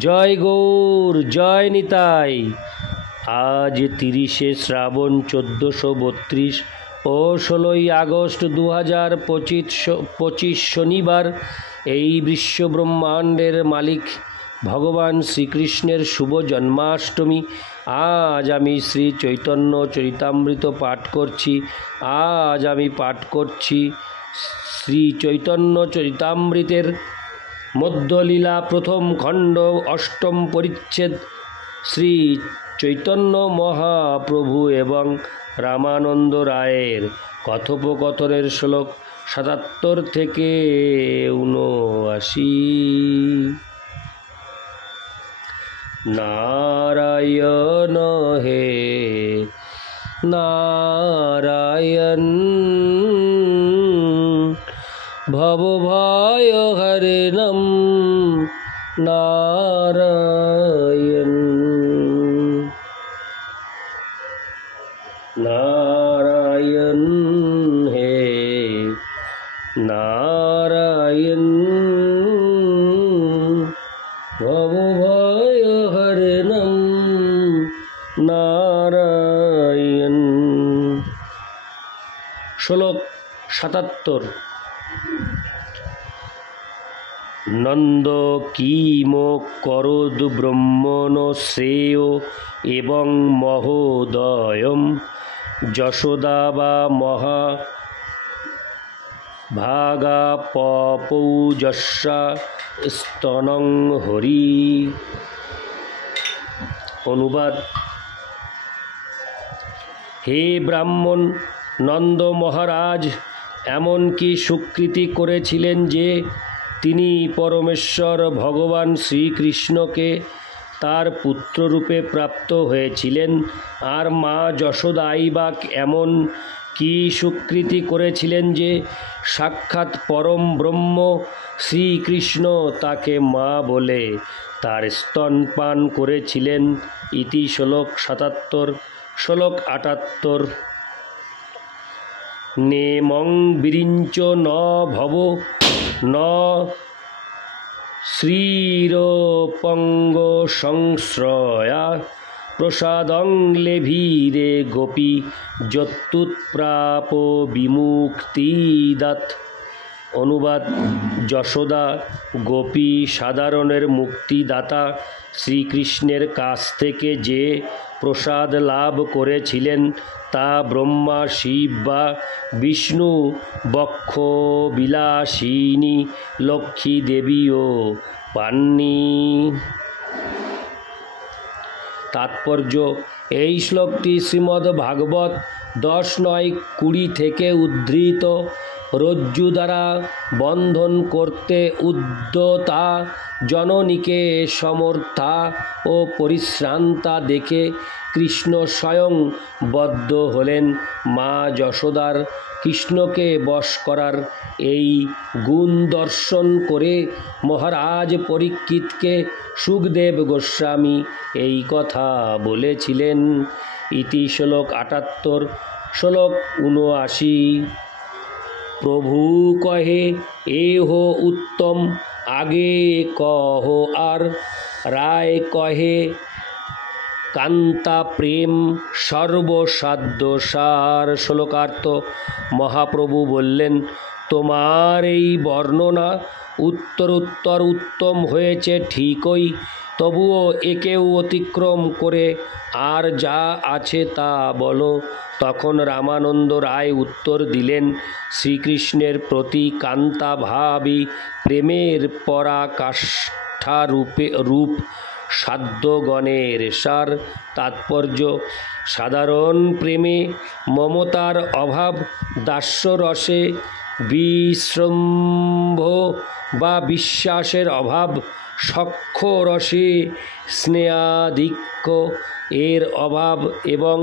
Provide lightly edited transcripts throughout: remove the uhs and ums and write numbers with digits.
জয় গৌর, জয় নিতাই। আজ 30শে শ্রাবণ 1432 ও 16ই আগস্ট 2025 শনিবার। এই বিশ্ব ব্রহ্মাণ্ডের মালিক ভগবান শ্রীকৃষ্ণের শুভ জন্মাষ্টমী। আজ আমি শ্রী চৈতন্য চরিতামৃত পাঠ করছি। আজ আমি পাঠ করছি শ্রী চৈতন্য চরিতামৃতের মধ্যলীলা প্রথম খণ্ড, অষ্টম পরিচ্ছেদ। শ্রী চৈতন্য মহাপ্রভু এবং রামানন্দ রায়ের কথোপকথনের শ্লোক 77 থেকে 79। নারায়ণ হে নারায়ণ, ভবভয় হরণম নারায়ণ। নারায়ণ হে নারায়ণ, ভবভয় হরণম নারায়ণ। শ্লোক 77। নন্দ কিম করোদ ব্রহ্মণ শ্রেয় এবং মহোদয়ম যশোদা বা মহা ভাগা পপৌজস্যা স্তনং হরি। অনুবাদ: হে ব্রাহ্মণ, নন্দ মহারাজ এমনকি স্বীকৃতি করেছিলেন যে তিনি পরমেশ্বর ভগবান শ্রীকৃষ্ণকে তার পুত্ররূপে প্রাপ্ত হয়েছিলেন। আর মা যশোদাই বা এমন কি স্বীকৃতি করেছিলেন যে সাক্ষাৎ পরম ব্রহ্ম শ্রীকৃষ্ণ তাকে মা বলে তার স্তনপান করেছিলেন। ইতি শ্লোক 77। শ্লোক 78। নেমং বিরিঞ্চ ন ভব ন শ্রীরপঙ্গ সংশ্রয়া প্রসাদং লেভীরে গোপী যত্যুৎপ্রাপ বিমুক্তিদাত। অনুবাদ: যশোদা গোপী সাধারণের মুক্তিদাতা শ্রীকৃষ্ণের কাছ থেকে যে প্রসাদ লাভ করেছিলেন তা ব্রহ্মা, শিব বা বিষ্ণু বক্ষ বিলাসিনী লক্ষ্মী দেবীও পাননি। তাৎপর্য: এই শ্লোকটি শ্রীমদ্ ভাগবত 10:9-20 থেকে উদ্ধৃত। রজ্জু দ্বারা বন্ধন করতে উদ্যতা জননীকে সমর্থা ও পরিশ্রান্তা দেখে কৃষ্ণ স্বয়ং বদ্ধ হলেন। মা যশোদার কৃষ্ণকে বশ করার এই গুণ দর্শন করে মহারাজ পরীক্ষিতকে সুখদেব গোস্বামী এই কথা বলেছিলেন। ইতি শ্লোক 78। শ্লোক 79। প্রভু কহে এহো উত্তম আগে কহ আর, রায় কহে কান্তা প্রেম সর্বসাধ্য সার। শ্লোকার্থ: মহাপ্রভু বললেন, তোমার এই বর্ণনা উত্তরোত্তর উত্তম হয়েছে ঠিকই, তবুও একেও অতিক্রম করে আর যা আছে তা বলো। তখন রামানন্দ রায় উত্তর দিলেন, শ্রীকৃষ্ণের প্রতি কান্তাভাবী প্রেমের পরাকাষ্ঠা রূপ সাধ্যগণের সার। তাৎপর্য: সাধারণ প্রেমে মমতার অভাব, দাস্যরসে বিশ্রম্ভ বা বিশ্বাসের অভাব, সখ্য রসে স্নেহাধিক্য এর অভাব এবং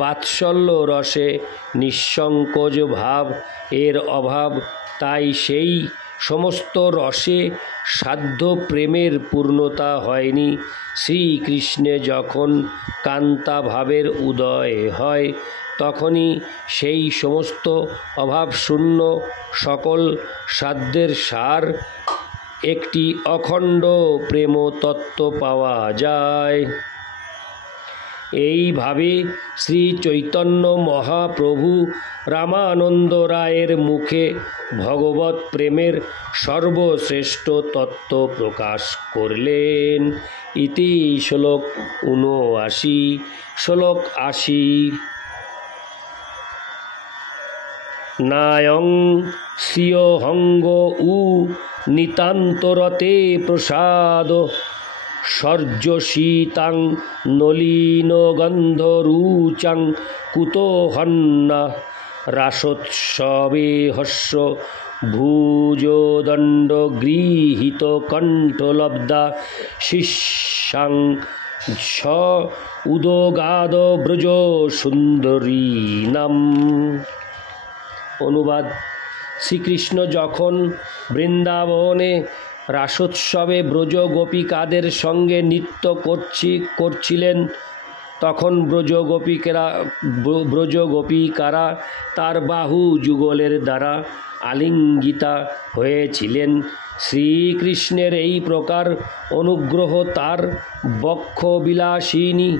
বাৎসল্য রসে নিঃসংকোচ ভাব এর অভাব। তাই সেই সমস্ত রসে সাধ্য প্রেমের পূর্ণতা হয়নি। শ্রীকৃষ্ণে যখন কান্তাভাবের উদয় হয় তখনই সেই সমস্ত অভাবশূন্য সকল সাধ্যের সার একটি অখণ্ড প্রেম তত্ত্ব পাওয়া যায়। এইভাবে শ্রী চৈতন্য মহাপ্রভু রামানন্দ রায়ের মুখে ভগবৎ প্রেমের সর্বশ্রেষ্ঠ তত্ত্ব প্রকাশ করলেন। ইতি শ্লোক ৭৯। শ্লোক ৮০। নায়ং স্বীয়হঙ্গ উ নিতান্তরতে প্রসাদ সর্যশীতাং নলিনগন্ধরুচাং কুতোহন্না রাসোৎসবে হস্য ভুজদণ্ড গৃহীত কণ্ঠলব্ধা শিষ্যাং স উদগাদ ব্রজ সুন্দরীনাম। অনুবাদ: শ্রীকৃষ্ণ যখন বৃন্দাবনে রাসোৎসবে ব্রজ গোপিকাদের সঙ্গে নৃত্য করছিলেন, তখন ব্রজ গোপিকারা তার বাহু যুগলের দ্বারা আলিঙ্গিতা হয়েছিলেন। শ্রীকৃষ্ণের এই প্রকার অনুগ্রহ তার বক্ষবিলাসিনী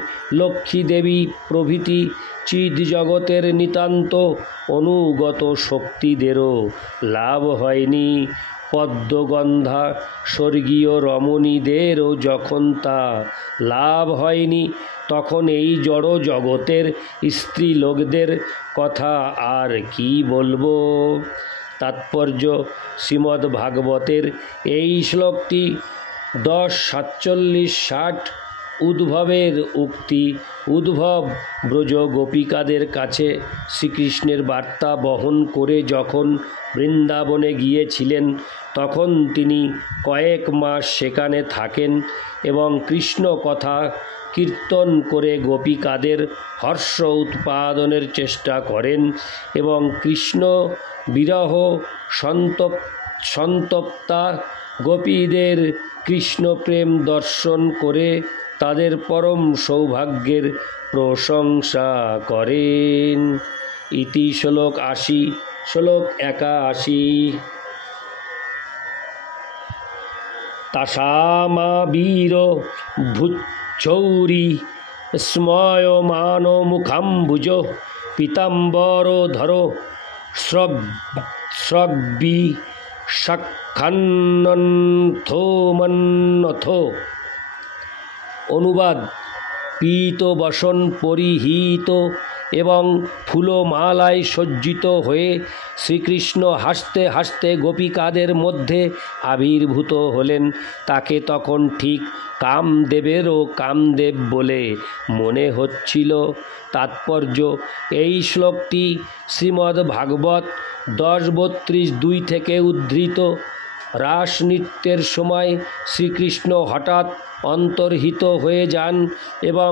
লক্ষ্মী দেবী প্রভৃতি চিদ জগতের নিতান্ত অনুগত শক্তিদেরও লাভ হয়নি। পদ্মগন্ধা স্বর্গীয় রমণীদেরও যখন তা লাভ হয়নি, তখন এই জড় জগতের স্ত্রীলোকদের কথা আর কি বলবো। তাৎপর্য: শ্রীমদ্ভাগবতের এই শ্লোকটি 10:47-60 উদ্ভবের উক্তি। উদ্ভব ব্রজ গোপিকাদের কাছে শ্রীকৃষ্ণের বার্তা বহন করে যখন বৃন্দাবনে গিয়েছিলেন, তখন তিনি কয়েক মাস সেখানে থাকেন এবং কৃষ্ণ কথা কীর্তন করে গোপিকাদের হর্ষ উৎপাদনের চেষ্টা করেন এবং কৃষ্ণ বিরহ সন্তপ্তা গোপীদের কৃষ্ণপ্রেম দর্শন করে তাদের পরম সৌভাগ্যের প্রশংসা করেন। ইতি শ্লোক ৮০। শ্লোক ৮১। তাসামাবীর ভূচ্ছৌরি স্ময়মান মুখাম্বুজ পীতাম্বরধর স্রগ্বি সাক্ষান্নথোমন্নথ। অনুবাদ: পীত বসন পরিহিত এবং ফুলমালায় সজ্জিত হয়ে শ্রীকৃষ্ণ হাসতে হাসতে গোপিকাদের মধ্যে আবির্ভূত হলেন। তাকে তখন ঠিক কামদেবেরও কামদেব বলে মনে হচ্ছিল। তাৎপর্য: এই শ্লোকটি শ্রীমদ্ভাগবত 10:32 থেকে উদ্ধৃত। রাসনৃত্যের সময় শ্রীকৃষ্ণ হঠাৎ অন্তর্হিত হয়ে যান এবং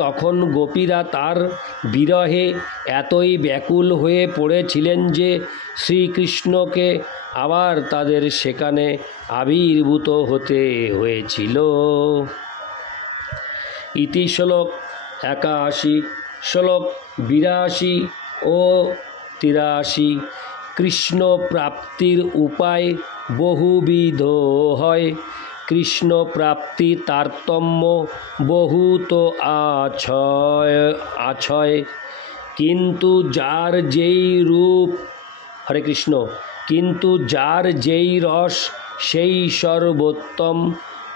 তখন গোপীরা তার বিরহে এতই ব্যাকুল হয়ে পড়েছিলেন যে শ্রীকৃষ্ণকে আবার তাদের সেখানে আবির্ভূত হতে হয়েছিল। ইতি শ্লোক ৮১। শ্লোক ৮২ ও ৮৩। কৃষ্ণ প্রাপ্তির উপায় বহুবিধ হয়। কৃষ্ণ প্রাপ্তি তারতম্য বহুত আছয়, কিন্তু যার যেই রূপ কিন্তু যার যেই রস সেই সর্বোত্তম।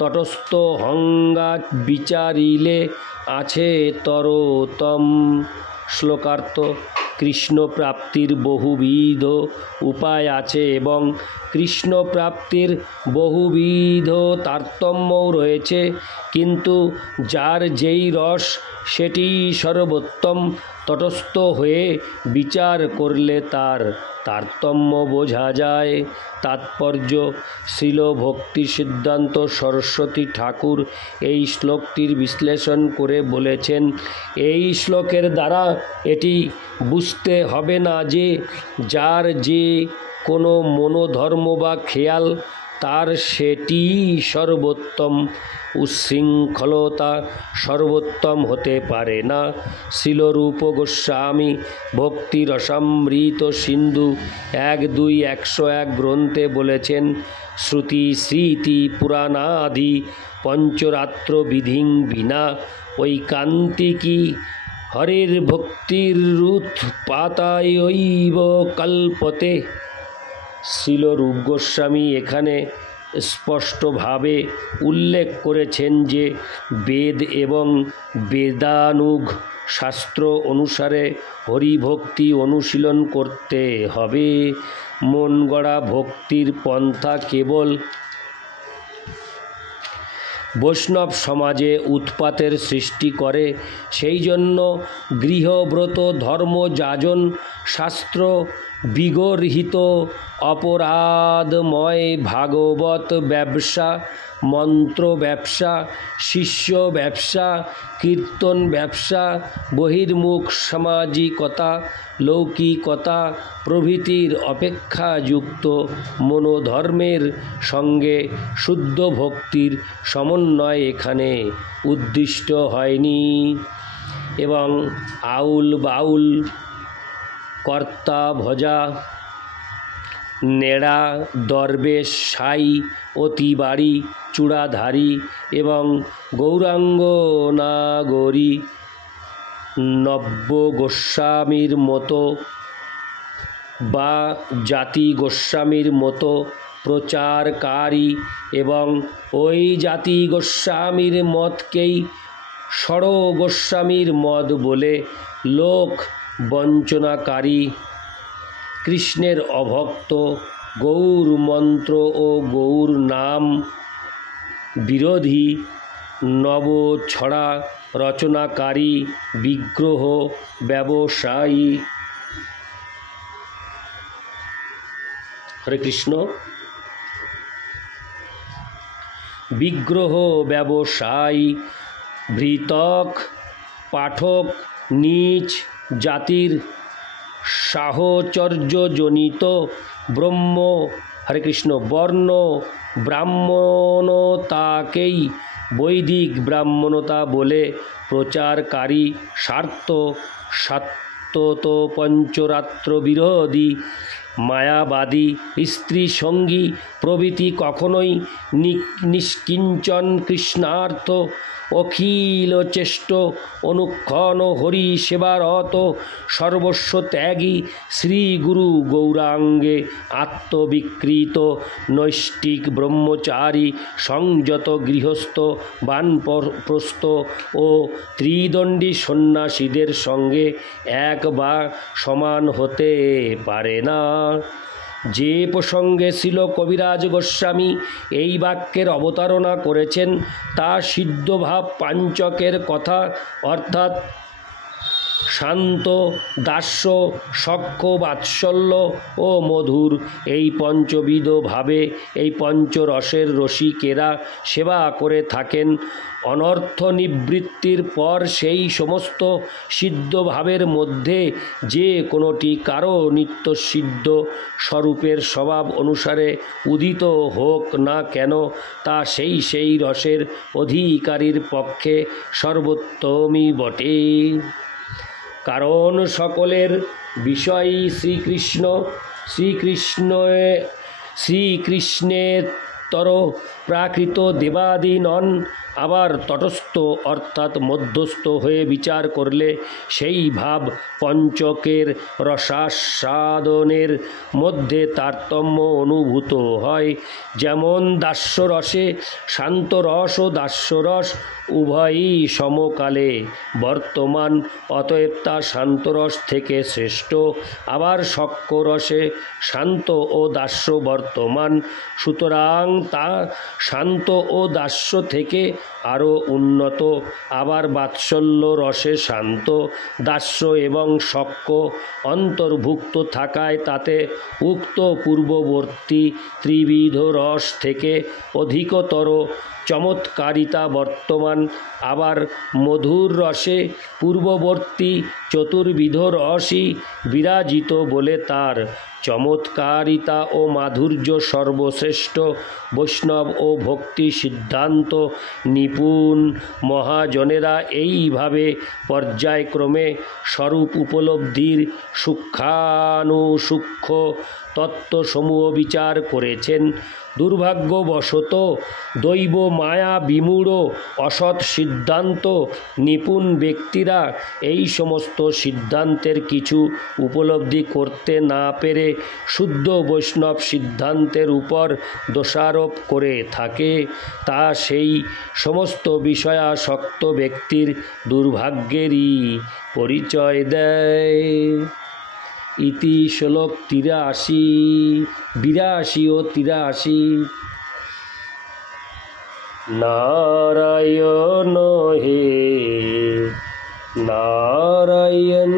তটস্থ হঙ্গা বিচারিলে আছে তরোত্তম। শ্লোকার্থ: কৃষ্ণ প্রাপ্তির বহুবিধ উপায় আছে এবং কৃষ্ণ প্রাপ্তির বহুবিধ তারতম্যও রয়েছে, কিন্তু যার যেই রস সেটি সর্বোত্তম। তটস্থ হয়ে বিচার করলে তার তারতম্য বোঝা যায়। তাৎপর্য: শ্রীল ভক্তি সিদ্ধান্ত সরস্বতী ঠাকুর এই শ্লোকটির বিশ্লেষণ করে বলেছেন, এই শ্লোকের দ্বারা এটি বুঝতে হবে না যে যার যে কোনো মনোধর্ম বা খেয়াল তার সেটি সর্বোত্তম। উচ্ছৃঙ্খলতা সর্বোত্তম হতে পারে না। শিলরূপ গোস্বামী ভক্তি রসামৃত সিন্ধু 1-2-101 গ্রন্থে বলেছেন, শ্রুতি স্মৃতি পুরাণাদি পঞ্চরাত্র বিধিং বিনা ঐকান্তিকী হরের ভক্তিরুৎপাতায়ৈব কল্পতে। শিলরূপ গোস্বামী এখানে স্পষ্টভাবে উল্লেখ করেছেন যে বেদ এবং বেদানুগ শাস্ত্র অনুসারে হরিভক্তি অনুশীলন করতে হবে। মন গড়া ভক্তির পন্থা কেবল বৈষ্ণব সমাজে উৎপাতের সৃষ্টি করে। সেই জন্য গৃহব্রত ধর্মযাজন শাস্ত্র বিগর্হিত অপরাধময় ভাগবত ব্যবসা, মন্ত্র ব্যবসা, শিষ্য ব্যবসা, কীর্তন ব্যবসা, বহির্মুখ সামাজিকতা, লৌকিকতা প্রভৃতির অপেক্ষাযুক্ত মনোধর্মের সঙ্গে শুদ্ধ ভক্তির সমন্বয় এখানে উদ্দিষ্ট হয়নি। এবং আউল বাউল, কর্তা ভজা, নেড়া, দরবেশ, সাই, অতিবাড়ি, চূড়াধারী এবং গৌরাঙ্গ নাগরী নব্য গোস্বামীর মতো বা জাতি গোস্বামীর মতো প্রচারকারী এবং ওই জাতি গোস্বামীর মতকেই ষড় গোস্বামীর মত বলে লোক বঞ্চনাকারী, কৃষ্ণের অভক্ত, গৌর মন্ত্র ও গৌর নাম বিরোধী, নবছড়া রচনাকারী, বিগ্রহ ব্যবসায়ী। হরে কৃষ্ণ। বিগ্রহ ব্যবসায়ী, ভৃতক, পাঠক, নীচ জাতির সাহচর্যজনিত ব্রহ্ম হরে কৃষ্ণ বর্ণ ব্রাহ্মণতাকেই বৈদিক ব্রাহ্মণতা বলে প্রচারকারী, স্বার্থ সাত্তত পঞ্চরাত্র বিরোধী, মায়াবাদী, স্ত্রী সঙ্গী প্রভৃতি কখনোই নিষ্কিঞ্চন কৃষ্ণার্থ, অখিল চেষ্ট, অনুক্ষণ হরি সেবারত, সর্বস্ব ত্যাগী, শ্রীগুরু গৌরাঙ্গে আত্মবিকৃত, নৈষ্ঠিক ব্রহ্মচারী, সংযত গৃহস্থ, বানপ্রস্থ ও ত্রিদণ্ডী সন্ন্যাসীদের সঙ্গে এক বা সমান হতে পারে না। যে প্রসঙ্গে ছিল কবিরাজ গোস্বামী এই বাক্যের অবতারণা করেছেন তা সিদ্ধভাব পাঞ্চকের কথা, অর্থাৎ শান্ত, দাস্য, সখ্য, বাৎসল্য ও মধুর এই পঞ্চবিধ ভাবে এই পঞ্চরসের রসিকেরা সেবা করে থাকেন। অনর্থ নিবৃত্তির পর সেই সমস্ত সিদ্ধভাবের মধ্যে যে কোনোটি কারো নিত্যসিদ্ধ স্বরূপের স্বভাব অনুসারে উদিত হোক না কেন, তা সেই রসের অধিকারীর পক্ষে সর্বোত্তমই বটে। কারণ সকলের বিষয় শ্রীকৃষ্ণেতর প্রাকৃত দেবাদি নন। আবার তটস্থ অর্থাৎ মধ্যস্থ হয়ে বিচার করলে সেই ভাব পঞ্চকের রসাস্বাদনের মধ্যে তারতম্য অনুভূত হয়। যেমন দাস্যরসে শান্তরস ও দাস্যরস উভয়ই সমকালে বর্তমান, অতএব তা শান্তরস থেকে শ্রেষ্ঠ। আবার সখ্যরসে শান্ত ও দাস্য বর্তমান, সুতরাং তা শান্ত ও দাস্য থেকে আরও উন্নত। আবার বাৎসল্য রসে শান্ত, দাস্য এবং সখ্য অন্তর্ভুক্ত থাকায় তাতে উক্ত পূর্ববর্তী ত্রিবিধ রস থেকে অধিকতর চমৎকারিতা বর্তমান। আবার মধুর রসে পূর্ববর্তী চতুর্বিধ রসই বিরাজিত বলে তার চমৎকারিতা ও মাধুর্য সর্বশ্রেষ্ঠ। বৈষ্ণব ও ভক্তি সিদ্ধান্ত নিপুণ মহাজনেরা এইভাবে পর্যায়ক্রমে স্বরূপ উপলব্ধির সূক্ষ্মানুসূক্ষ্ম তত্ত্বসমূহ বিচার করেছেন। দুর্ভাগ্যবশত দৈব মায়া বিমূঢ় অসৎ সিদ্ধান্ত নিপুণ ব্যক্তিরা এই সমস্ত সিদ্ধান্তের কিছু উপলব্ধি করতে না পেরে শুদ্ধ বৈষ্ণব সিদ্ধান্তের উপর দোষারোপ করে থাকে। তা সেই সমস্ত বিষয়াসক্ত ব্যক্তির দুর্ভাগ্যেরই পরিচয় দেয়। ইতি শ্লোক 82 ও 83। নারায়ণ হে নারায়ণ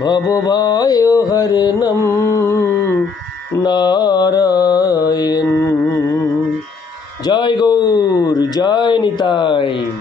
ভবভয় হরণম নারায়ণ। জয় গৌর, জয় নিতাই।